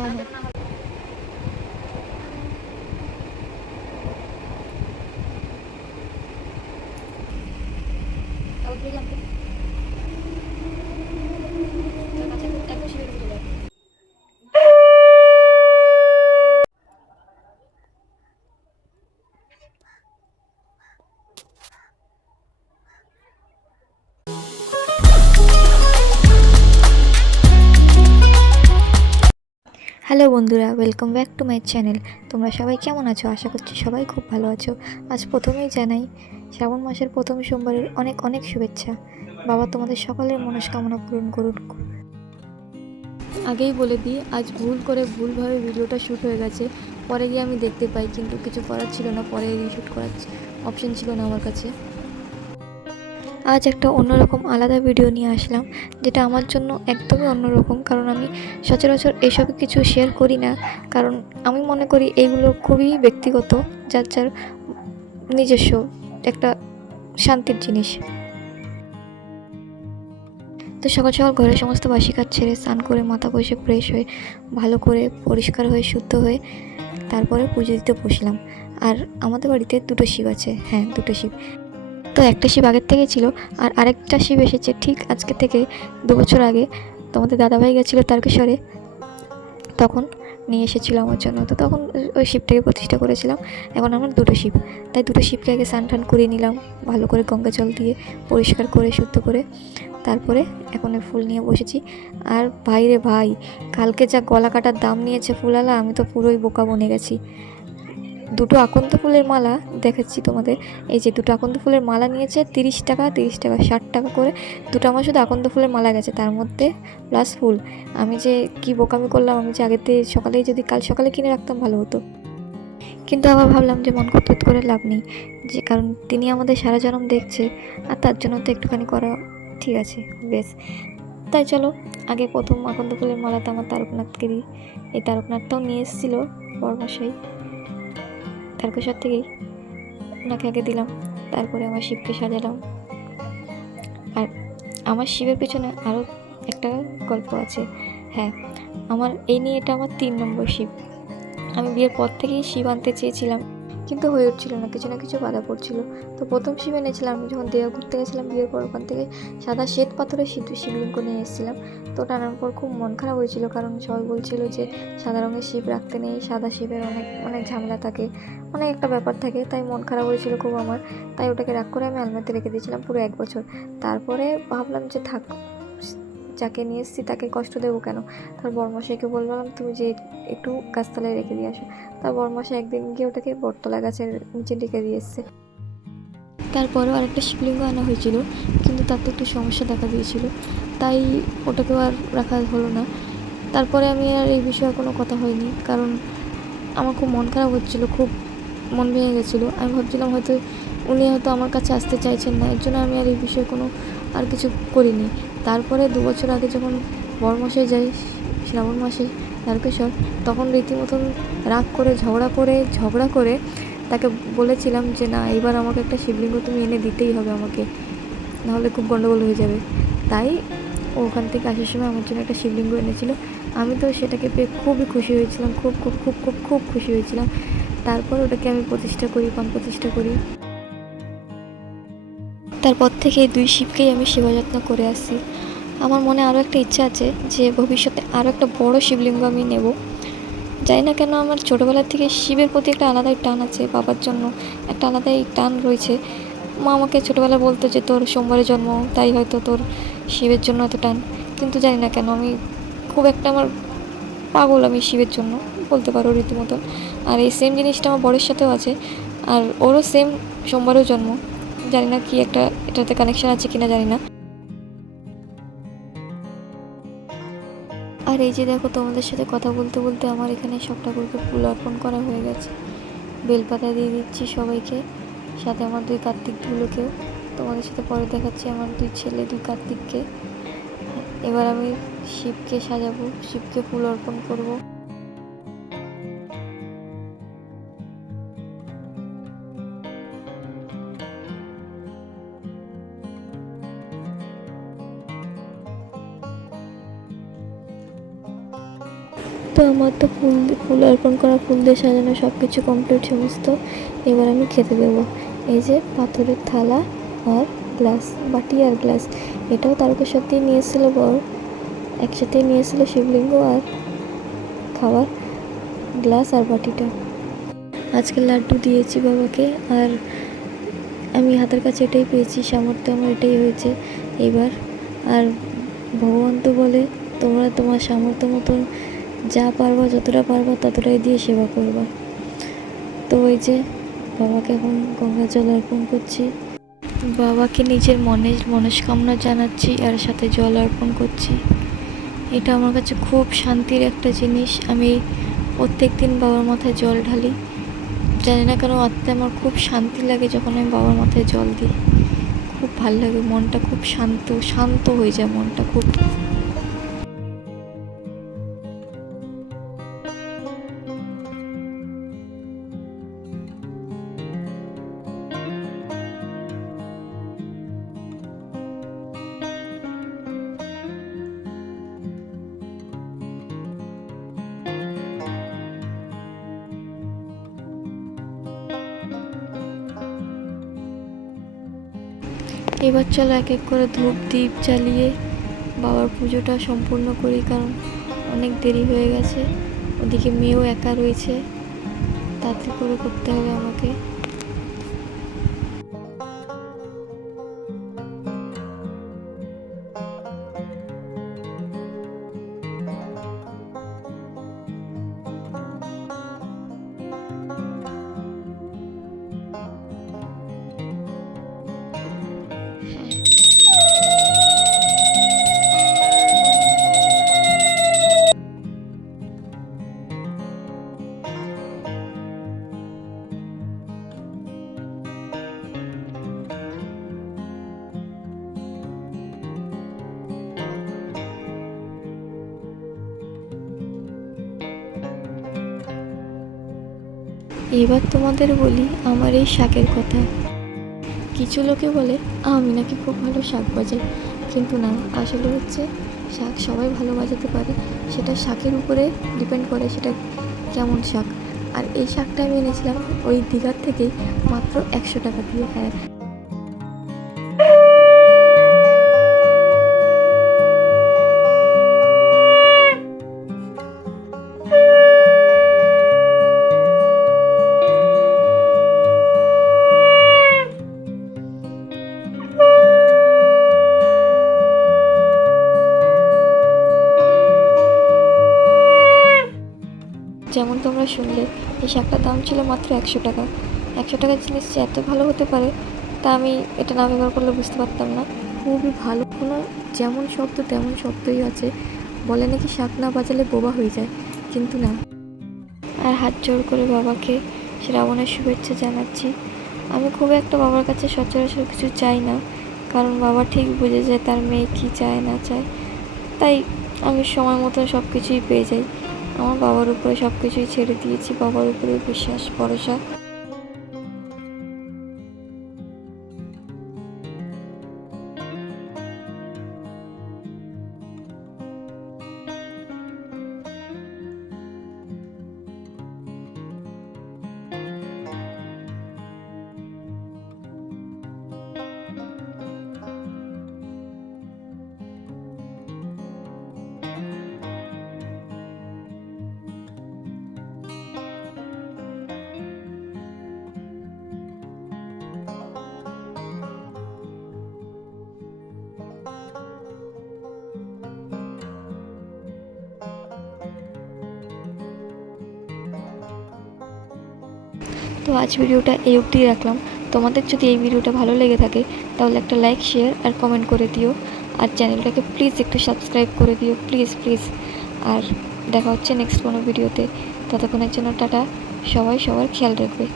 হ্যাঁ হ্যাঁ। হ্যালো বন্ধুরা, welcome back to my channel. তোমরা সবাই কেমন আছো? আশা করছি সবাই খুব ভালো আছো। আজ প্রথমেই জানাই শ্রাবণ মাসের প্রথম সোমবারের অনেক অনেক শুভেচ্ছা। বাবা তোমাদের সকলের মনস্কামনা পূরণ করুন। আগেই বলে দিই, আজ ভুলভাবে ভিডিওটা শ্যুট হয়ে গেছে। পরে গিয়ে আমি দেখতে পাই, কিন্তু কিছু করার ছিল না, পরে রিশ্যুট করার অপশন ছিল না আমার কাছে। আজ একটা অন্যরকম আলাদা ভিডিও নিয়ে আসলাম, যেটা আমার জন্য একদমই অন্যরকম, কারণ আমি সচরাচর এসব কিছু শেয়ার করি না। কারণ আমি মনে করি এগুলো খুবই ব্যক্তিগত, যার যার নিজস্ব একটা শান্তির জিনিস। তো সকাল সকাল ঘরের সমস্ত বাসি কাজ ছেড়ে স্নান করে মাথা বসে ফ্রেশ হয়ে ভালো করে পরিষ্কার হয়ে শুদ্ধ হয়ে তারপরে পুজো দিতে বসলাম। আর আমাদের বাড়িতে দুটো শিব আছে, হ্যাঁ দুটো শিব। তো একটা শিব আগের থেকে ছিল, আর আরেকটা শিব এসেছে ঠিক আজকে থেকে 2 বছর আগে। তোমাদের দাদাভাই গেছিলো তারকেশ্বরে, তখন নিয়ে এসেছিলো আমার জন্য। তো তখন ওই শিবটাকে প্রতিষ্ঠা করেছিলাম। এখন আমার দুটো শিব, তাই দুটো শিবকে আগে স্নান টান করিয়ে নিলাম ভালো করে, গঙ্গা জল দিয়ে পরিষ্কার করে শুদ্ধ করে। তারপরে এখন ফুল নিয়ে বসেছি। আর ভাই রে ভাই, কালকে যা গলা কাটার দাম নিয়েছে ফুলওয়ালা, আমি তো পুরোই বোকা বনে গেছি। দুটো আকন্দ ফুলের মালা দেখাচ্ছি তোমাদের। এই যে দুটো আকন্দ ফুলের মালা নিয়েছে 30 টাকা 60 টাকা করে। দুটো আমার শুধু আকন্দ ফুলের মালা গেছে, তার মধ্যে প্লাস ফুল। আমি যে কি বোকামি করলাম, আমি যে আগেতে সকালেই যদি কাল সকালে কিনে রাখতাম ভালো হতো। কিন্তু আবার ভাবলাম যে মন কতত করে লাভ নেই, যে কারণ তিনি আমাদের সারা জনম দেখছে, আর তার জন্য তো একটুখানি করা ঠিক আছে, বেশ। তাই চলো আগে প্রথম আকন্দ ফুলের মালাটা আমার তারকনাথকে দিই। এই তারকনাথটাও নিয়ে এসেছিলো বড়মশাই তারকেশ্বর থেকেই, ওনাকে আগে দিলাম। তারপরে আমার শিবকে সাজালাম। আর আমার শিবের পেছনে আরও একটা গল্প আছে। হ্যাঁ, আমার এই নিয়ে এটা আমার 3 নম্বর শিব। আমি বিয়ের পর থেকেই শিব আনতে চেয়েছিলাম, কিন্তু হয়ে উঠছিল না, কিছু না কিছু বাধা পড়ছিল। তো প্রথম শিব এনেছিলাম আমি যখন দেওয়া ঘুরতে গেছিলাম বিয়ের পর, ওখান থেকে সাদা শ্বেত পাথরের শিবলিঙ্গ নিয়ে এসেছিলাম। তো ওটা আনার পর খুব মন খারাপ হয়েছিল, কারণ সবাই বলছিল যে সাদা রঙের শিব রাখতে নেই, সাদা শিবের অনেক অনেক ঝামেলা থাকে, অনেক একটা ব্যাপার থাকে। তাই মন খারাপ হয়েছিল খুব আমার। তাই ওটাকে রাগ করে আমি আলমারিতে রেখে দিয়েছিলাম পুরো 1 বছর। তারপরে ভাবলাম যে থাক, যাকে নিয়ে এসেছি তাকে কষ্ট দেবো কেন। তার বড়মশাইকে বললাম তুমি যে একটু গাছতলায় রেখে দিয়ে আসো। তার বড়মশাই একদিন গিয়ে ওটাকে বটতলা গাছের নিচে রেখে দিয়ে এসছে। তারপরেও আরেকটা শিবলিঙ্গ আনা হয়েছিল, কিন্তু তার তো একটু সমস্যা দেখা দিয়েছিল, তাই ওটাকেও আর রাখা হলো না। তারপরে আমি আর এই বিষয়ে কোনো কথা হয়নি, কারণ আমার খুব মন খারাপ হচ্ছিলো, খুব মন ভেঙে গেছিলো। আমি ভাবছিলাম হয়তো উনি হয়তো আমার কাছে আসতে চাইছেন না, এর জন্য আমি আর এই বিষয়ে কোনো আর কিছু করিনি। তারপরে 2 বছর আগে যখন বড়মশাই যায় শ্রাবণ মাসে তারকেশ্বর, তখন রীতিমতন রাগ করে ঝগড়া করে তাকে বলেছিলাম যে না, এবার আমাকে একটা শিবলিঙ্গ তুমি এনে দিতেই হবে আমাকে, নাহলে খুব গন্ডগোল হয়ে যাবে। তাই ওখান থেকে আসার সময় আমার জন্য একটা শিবলিঙ্গ এনেছিল। আমি তো সেটাকে পেয়ে খুবই খুশি হয়েছিলাম, খুব খুব খুব খুব খুব খুশি হয়েছিলাম। তারপর ওটাকে আমি প্রাণ প্রতিষ্ঠা করি। তারপর থেকে এই 2 শিবকেই আমি সেবা যত্ন করে আসছি। আমার মনে আরও একটা ইচ্ছা আছে যে ভবিষ্যতে আরও একটা বড় শিবলিঙ্গ আমি নেব। জানি না কেন আমার ছোটোবেলার থেকে শিবের প্রতি একটা আলাদাই টান আছে, বাবার জন্য একটা আলাদাই টান রয়েছে। মা আমাকে ছোটোবেলায় বলতো যে তোর সোমবারে জন্ম, তাই হয়তো তোর শিবের জন্য এত টান। কিন্তু জানি না কেন আমি খুব একটা, আমার পাগল আমি শিবের জন্য বলতে পারো রীতিমতন। আর এই সেম জিনিসটা আমার বরের সাথেও আছে, আর ওরও সেম সোমবারেও জন্ম। জানি না কি একটা এটাতে কানেকশান আছে কিনা জানি না। আর এই যে দেখো, তোমাদের সাথে কথা বলতে বলতে আমার এখানে সব ঠাকুরকে ফুল অর্পণ করা হয়ে গেছে। বেলপাতা দিয়ে দিচ্ছি সবাইকে, সাথে আমার 2 কার্তিকগুলোকেও। তোমাদের সাথে পরে দেখাচ্ছি আমার 2 ছেলে 2 কার্তিককে। এবার আমি শিবকে সাজাবো, শিবকে ফুল অর্পণ করবো। তো তো আমার তো ফুল অর্পণ করা, ফুল দিয়ে সাজানো সব কিছু কমপ্লিট সমস্ত। এবার আমি খেতে দেবো। এই যে পাথরের থালা আর গ্লাস, বাটি আর গ্লাস, এটাও তারকেশ্বর দিয়ে নিয়ে এসেছিলো বর, একসাথে নিয়ে এসেছিলো শিবলিঙ্গ আর খাবার গ্লাস আর বাটিটা। আজকে লাড্ডু দিয়েছি বাবাকে, আর আমি হাতের কাছে এটাই পেয়েছি, সামর্থ্য আমার এটাই হয়েছে এবার। আর ভগবান তো বলে তোমরা তোমার সামর্থ্য মতন যা পারবা, যতটা পারবা ততটাই দিয়ে সেবা করবা। তো ওই যে বাবাকে এখন গঙ্গা জল অর্পণ করছি, বাবাকে নিজের মনের মনস্কামনা জানাচ্ছি আর সাথে জল অর্পণ করছি। এটা আমার কাছে খুব শান্তির একটা জিনিস। আমি প্রত্যেক দিন বাবার মাথায় জল ঢালি, জানি না কেন আত্মায় আমার খুব শান্তি লাগে যখন আমি বাবার মাথায় জল দিই। খুব ভাল লাগে, মনটা খুব শান্ত হয়ে যায় মনটা খুব। এবার চলো এক এক করে ধূপ দ্বীপ জ্বালিয়ে বাবার পুজোটা সম্পূর্ণ করি, কারণ অনেক দেরি হয়ে গেছে। ওদিকে মেয়েও একা রয়েছে, তাড়াতাড়ি করে করতে হবে আমাকে। এবার তোমাদের বলি আমার এই শাকের কথা। কিছু লোকে বলে আমি নাকি খুব ভালো শাক বাজাই, কিন্তু না, আসলে হচ্ছে শাক সবাই ভালো বাজাতে পারে, সেটা শাকের উপরে ডিপেন্ড করে সেটা কেমন শাক। আর এই শাকটা আমি এনেছিলাম ওই দীঘার থেকেই মাত্র 100 টাকা দিয়ে। হ্যাঁ, যেমন তোমরা শুনলে এই শাকটার দাম ছিল মাত্র 100 টাকা। 100 টাকার জিনিস যে এত ভালো হতে পারে তা আমি এটা না ব্যবহার করলে বুঝতে পারতাম না। খুবই ভালো, কোনো যেমন শব্দ তেমন শব্দই আছে। বলে নাকি শাক না বাজালে বোবা হয়ে যায়, কিন্তু না। আর হাত জোড় করে বাবাকে শ্রাবণের শুভেচ্ছা জানাচ্ছি। আমি খুব একটা বাবার কাছে সচরাচর কিছু চাই না, কারণ বাবা ঠিক বুঝে যায় তার মেয়ে কী চায় না চায়, তাই আমি সময় মতো সব কিছুই পেয়ে যাই। আমার বাবার উপরে সব কিছুই ছেড়ে দিয়েছি, বাবার উপরে বিশ্বাস ভরসা। তো আজ ভিডিওটা এই অবধি রাখলাম। তোমাদের যদি এই ভিডিওটা ভালো লেগে থাকে তাহলে একটা লাইক, শেয়ার আর কমেন্ট করে দিও। আর চ্যানেলটাকে প্লিজ একটু সাবস্ক্রাইব করে দিও, প্লিজ প্লিজ। আর দেখা হচ্ছে নেক্সট কোনো ভিডিওতে। ততক্ষণের জন্য টাটা। সবাই সবার খেয়াল রাখবে।